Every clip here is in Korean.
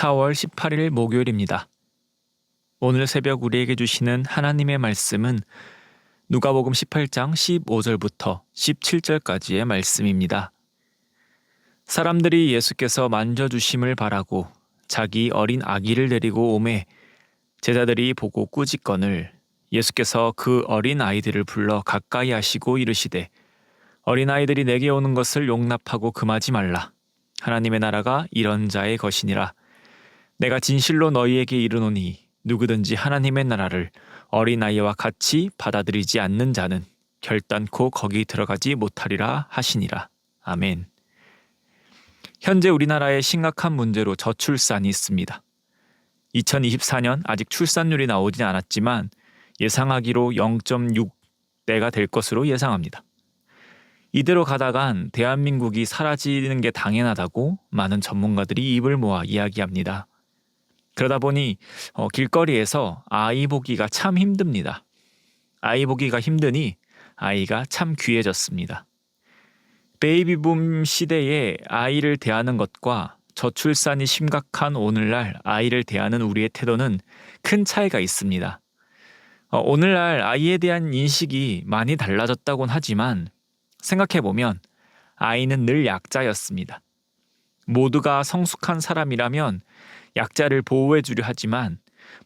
4월 18일 목요일입니다. 오늘 새벽 우리에게 주시는 하나님의 말씀은 누가복음 18장 15절부터 17절까지의 말씀입니다. 사람들이 예수께서 만져주심을 바라고 자기 어린 아기를 데리고 오매 제자들이 보고 꾸짖거늘 예수께서 그 어린 아이들을 불러 가까이 하시고 이르시되 어린 아이들이 내게 오는 것을 용납하고 금하지 말라. 하나님의 나라가 이런 자의 것이니라. 내가 진실로 너희에게 이르노니 누구든지 하나님의 나라를 어린아이와 같이 받아들이지 않는 자는 결단코 거기 들어가지 못하리라 하시니라. 아멘. 현재 우리나라의 심각한 문제로 저출산이 있습니다. 2024년 아직 출산율이 나오진 않았지만 예상하기로 0.6대가 될 것으로 예상합니다. 이대로 가다간 대한민국이 사라지는 게 당연하다고 많은 전문가들이 입을 모아 이야기합니다. 그러다 보니 길거리에서 아이 보기가 참 힘듭니다. 아이 보기가 힘드니 아이가 참 귀해졌습니다. 베이비붐 시대에 아이를 대하는 것과 저출산이 심각한 오늘날 아이를 대하는 우리의 태도는 큰 차이가 있습니다. 오늘날 아이에 대한 인식이 많이 달라졌다곤 하지만 생각해보면 아이는 늘 약자였습니다. 모두가 성숙한 사람이라면 약자를 보호해주려 하지만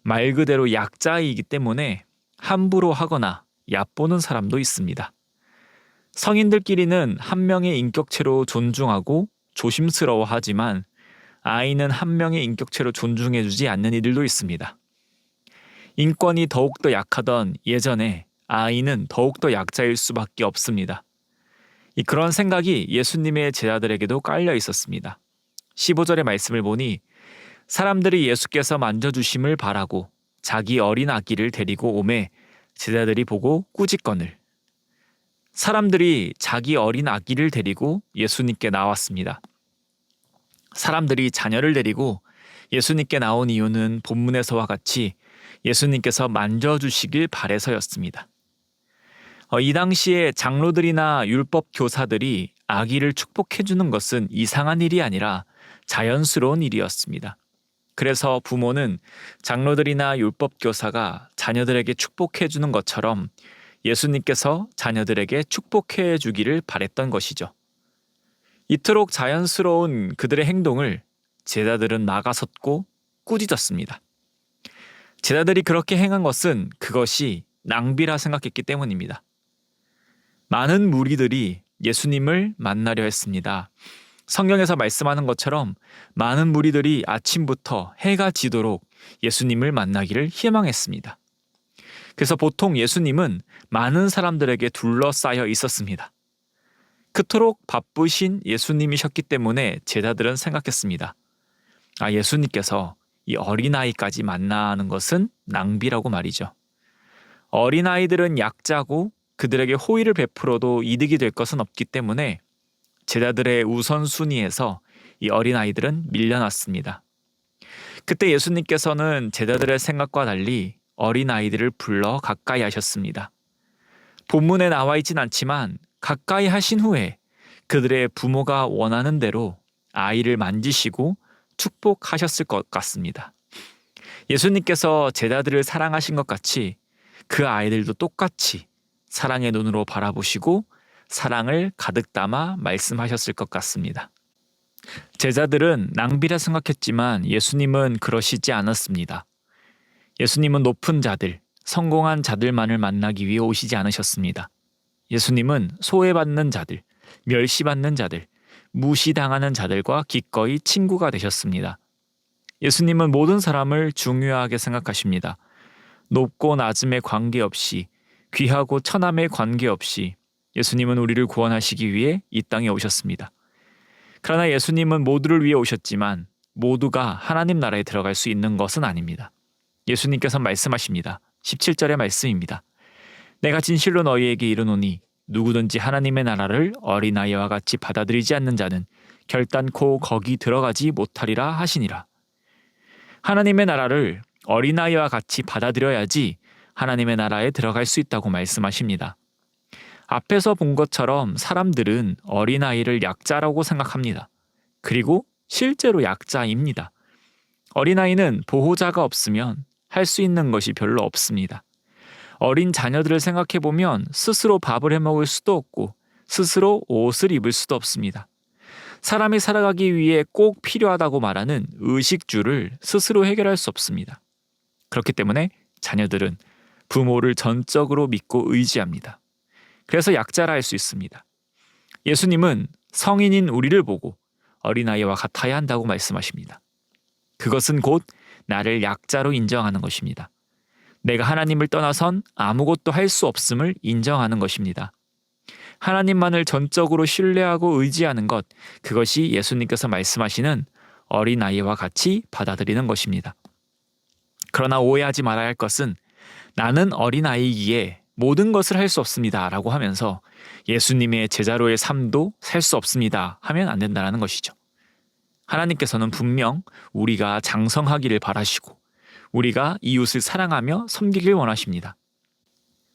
말 그대로 약자이기 때문에 함부로 하거나 얕보는 사람도 있습니다. 성인들끼리는 한 명의 인격체로 존중하고 조심스러워하지만 아이는 한 명의 인격체로 존중해주지 않는 이들도 있습니다. 인권이 더욱더 약하던 예전에 아이는 더욱더 약자일 수밖에 없습니다. 그런 생각이 예수님의 제자들에게도 깔려 있었습니다. 15절의 말씀을 보니 사람들이 예수께서 만져주심을 바라고 자기 어린 아기를 데리고 오매 제자들이 보고 꾸짖거늘. 사람들이 자기 어린 아기를 데리고 예수님께 나왔습니다. 사람들이 자녀를 데리고 예수님께 나온 이유는 본문에서와 같이 예수님께서 만져주시길 바래서였습니다. 이 당시에 장로들이나 율법 교사들이 아기를 축복해주는 것은 이상한 일이 아니라 자연스러운 일이었습니다. 그래서 부모는 장로들이나 율법 교사가 자녀들에게 축복해주는 것처럼 예수님께서 자녀들에게 축복해주기를 바랬던 것이죠. 이토록 자연스러운 그들의 행동을 제자들은 막아섰고 꾸짖었습니다. 제자들이 그렇게 행한 것은 그것이 낭비라 생각했기 때문입니다. 많은 무리들이 예수님을 만나려 했습니다. 성경에서 말씀하는 것처럼 많은 무리들이 아침부터 해가 지도록 예수님을 만나기를 희망했습니다. 그래서 보통 예수님은 많은 사람들에게 둘러싸여 있었습니다. 그토록 바쁘신 예수님이셨기 때문에 제자들은 생각했습니다. 예수님께서 이 어린아이까지 만나는 것은 낭비라고 말이죠. 어린아이들은 약자고 그들에게 호의를 베풀어도 이득이 될 것은 없기 때문에 제자들의 우선순위에서 이 어린아이들은 밀려났습니다. 그때 예수님께서는 제자들의 생각과 달리 어린아이들을 불러 가까이 하셨습니다. 본문에 나와 있진 않지만 가까이 하신 후에 그들의 부모가 원하는 대로 아이를 만지시고 축복하셨을 것 같습니다. 예수님께서 제자들을 사랑하신 것 같이 그 아이들도 똑같이 사랑의 눈으로 바라보시고 사랑을 가득 담아 말씀하셨을 것 같습니다. 제자들은 낭비라 생각했지만 예수님은 그러시지 않았습니다. 예수님은 높은 자들, 성공한 자들만을 만나기 위해 오시지 않으셨습니다. 예수님은 소외받는 자들, 멸시받는 자들, 무시당하는 자들과 기꺼이 친구가 되셨습니다. 예수님은 모든 사람을 중요하게 생각하십니다. 높고 낮음에 관계없이, 귀하고 천함에 관계없이 예수님은 우리를 구원하시기 위해 이 땅에 오셨습니다. 그러나 예수님은 모두를 위해 오셨지만 모두가 하나님 나라에 들어갈 수 있는 것은 아닙니다. 예수님께서 말씀하십니다. 17절의 말씀입니다. 내가 진실로 너희에게 이르노니 누구든지 하나님의 나라를 어린아이와 같이 받아들이지 않는 자는 결단코 거기 들어가지 못하리라 하시니라. 하나님의 나라를 어린아이와 같이 받아들여야지 하나님의 나라에 들어갈 수 있다고 말씀하십니다. 앞에서 본 것처럼 사람들은 어린아이를 약자라고 생각합니다. 그리고 실제로 약자입니다. 어린아이는 보호자가 없으면 할 수 있는 것이 별로 없습니다. 어린 자녀들을 생각해보면 스스로 밥을 해먹을 수도 없고 스스로 옷을 입을 수도 없습니다. 사람이 살아가기 위해 꼭 필요하다고 말하는 의식주를 스스로 해결할 수 없습니다. 그렇기 때문에 자녀들은 부모를 전적으로 믿고 의지합니다. 그래서 약자라 할 수 있습니다. 예수님은 성인인 우리를 보고 어린아이와 같아야 한다고 말씀하십니다. 그것은 곧 나를 약자로 인정하는 것입니다. 내가 하나님을 떠나선 아무것도 할 수 없음을 인정하는 것입니다. 하나님만을 전적으로 신뢰하고 의지하는 것, 그것이 예수님께서 말씀하시는 어린아이와 같이 받아들이는 것입니다. 그러나 오해하지 말아야 할 것은 나는 어린아이이기에 모든 것을 할 수 없습니다 라고 하면서 예수님의 제자로의 삶도 살 수 없습니다 하면 안 된다는 것이죠. 하나님께서는 분명 우리가 장성하기를 바라시고 우리가 이웃을 사랑하며 섬기길 원하십니다.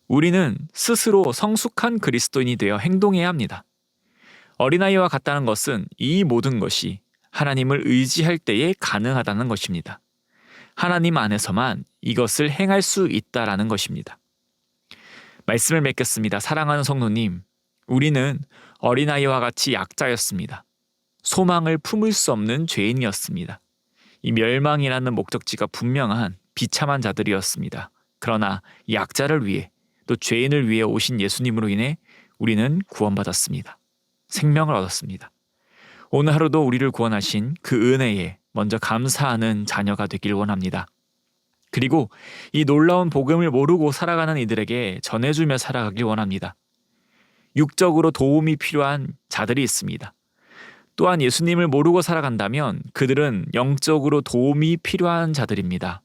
우리는 스스로 성숙한 그리스도인이 되어 행동해야 합니다. 어린아이와 같다는 것은 이 모든 것이 하나님을 의지할 때에 가능하다는 것입니다. 하나님 안에서만 이것을 행할 수 있다라는 것입니다. 말씀을 맺겠습니다. 사랑하는 성도님, 우리는 어린아이와 같이 약자였습니다. 소망을 품을 수 없는 죄인이었습니다. 이 멸망이라는 목적지가 분명한 비참한 자들이었습니다. 그러나 약자를 위해 또 죄인을 위해 오신 예수님으로 인해 우리는 구원받았습니다. 생명을 얻었습니다. 오늘 하루도 우리를 구원하신 그 은혜에 먼저 감사하는 자녀가 되길 원합니다. 그리고 이 놀라운 복음을 모르고 살아가는 이들에게 전해주며 살아가길 원합니다. 육적으로 도움이 필요한 자들이 있습니다. 또한 예수님을 모르고 살아간다면 그들은 영적으로 도움이 필요한 자들입니다.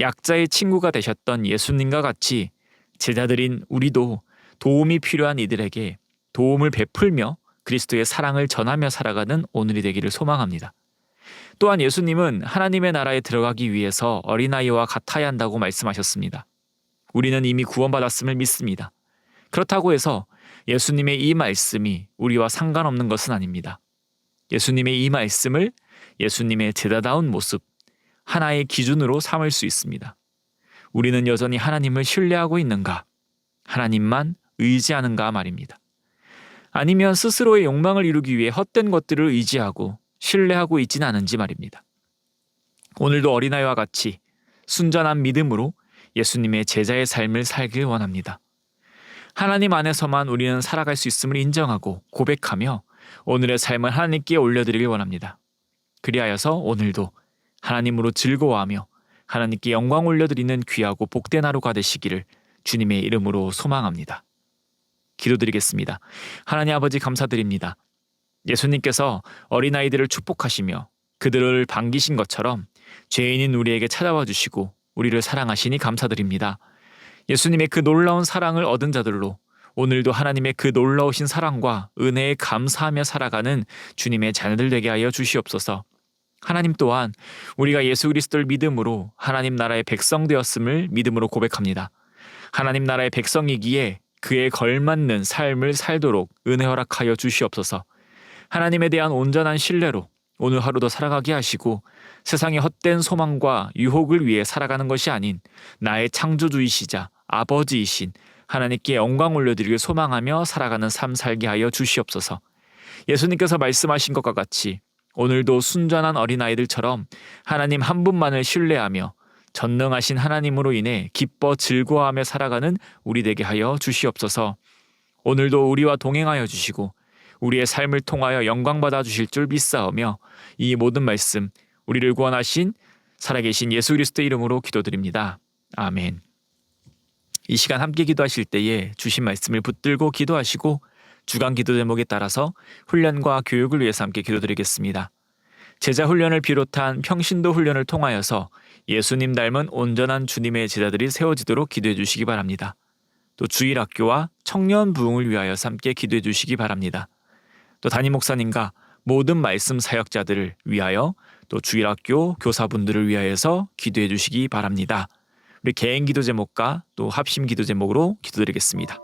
약자의 친구가 되셨던 예수님과 같이 제자들인 우리도 도움이 필요한 이들에게 도움을 베풀며 그리스도의 사랑을 전하며 살아가는 오늘이 되기를 소망합니다. 또한 예수님은 하나님의 나라에 들어가기 위해서 어린아이와 같아야 한다고 말씀하셨습니다. 우리는 이미 구원받았음을 믿습니다. 그렇다고 해서 예수님의 이 말씀이 우리와 상관없는 것은 아닙니다. 예수님의 이 말씀을 예수님의 제자다운 모습, 하나의 기준으로 삼을 수 있습니다. 우리는 여전히 하나님을 신뢰하고 있는가? 하나님만 의지하는가 말입니다. 아니면 스스로의 욕망을 이루기 위해 헛된 것들을 의지하고 신뢰하고 있지는 않은지 말입니다. 오늘도 어린아이와 같이 순전한 믿음으로 예수님의 제자의 삶을 살길 원합니다. 하나님 안에서만 우리는 살아갈 수 있음을 인정하고 고백하며 오늘의 삶을 하나님께 올려드리길 원합니다. 그리하여서 오늘도 하나님으로 즐거워하며 하나님께 영광 올려드리는 귀하고 복된 하루가 되시기를 주님의 이름으로 소망합니다. 기도드리겠습니다. 하나님 아버지 감사드립니다. 예수님께서 어린아이들을 축복하시며 그들을 반기신 것처럼 죄인인 우리에게 찾아와 주시고 우리를 사랑하시니 감사드립니다. 예수님의 그 놀라운 사랑을 얻은 자들로 오늘도 하나님의 그 놀라우신 사랑과 은혜에 감사하며 살아가는 주님의 자녀들 되게 하여 주시옵소서. 하나님 또한 우리가 예수 그리스도를 믿음으로 하나님 나라의 백성 되었음을 믿음으로 고백합니다. 하나님 나라의 백성이기에 그에 걸맞는 삶을 살도록 은혜 허락하여 주시옵소서. 하나님에 대한 온전한 신뢰로 오늘 하루도 살아가게 하시고 세상의 헛된 소망과 유혹을 위해 살아가는 것이 아닌 나의 창조주이시자 아버지이신 하나님께 영광 올려드리길 소망하며 살아가는 삶 살게 하여 주시옵소서. 예수님께서 말씀하신 것과 같이 오늘도 순전한 어린아이들처럼 하나님 한 분만을 신뢰하며 전능하신 하나님으로 인해 기뻐 즐거워하며 살아가는 우리 되게 하여 주시옵소서. 오늘도 우리와 동행하여 주시고 우리의 삶을 통하여 영광 받아 주실 줄 믿사오며 이 모든 말씀 우리를 구원하신 살아계신 예수 그리스도의 이름으로 기도드립니다. 아멘. 이 시간 함께 기도하실 때에 주신 말씀을 붙들고 기도하시고 주간 기도 제목에 따라서 훈련과 교육을 위해서 함께 기도드리겠습니다. 제자 훈련을 비롯한 평신도 훈련을 통하여서 예수님 닮은 온전한 주님의 제자들이 세워지도록 기도해 주시기 바랍니다. 또 주일학교와 청년 부흥을 위하여서 함께 기도해 주시기 바랍니다. 또 담임 목사님과 모든 말씀 사역자들을 위하여 또 주일학교 교사분들을 위하여서 기도해 주시기 바랍니다. 우리 개인 기도 제목과 또 합심 기도 제목으로 기도드리겠습니다.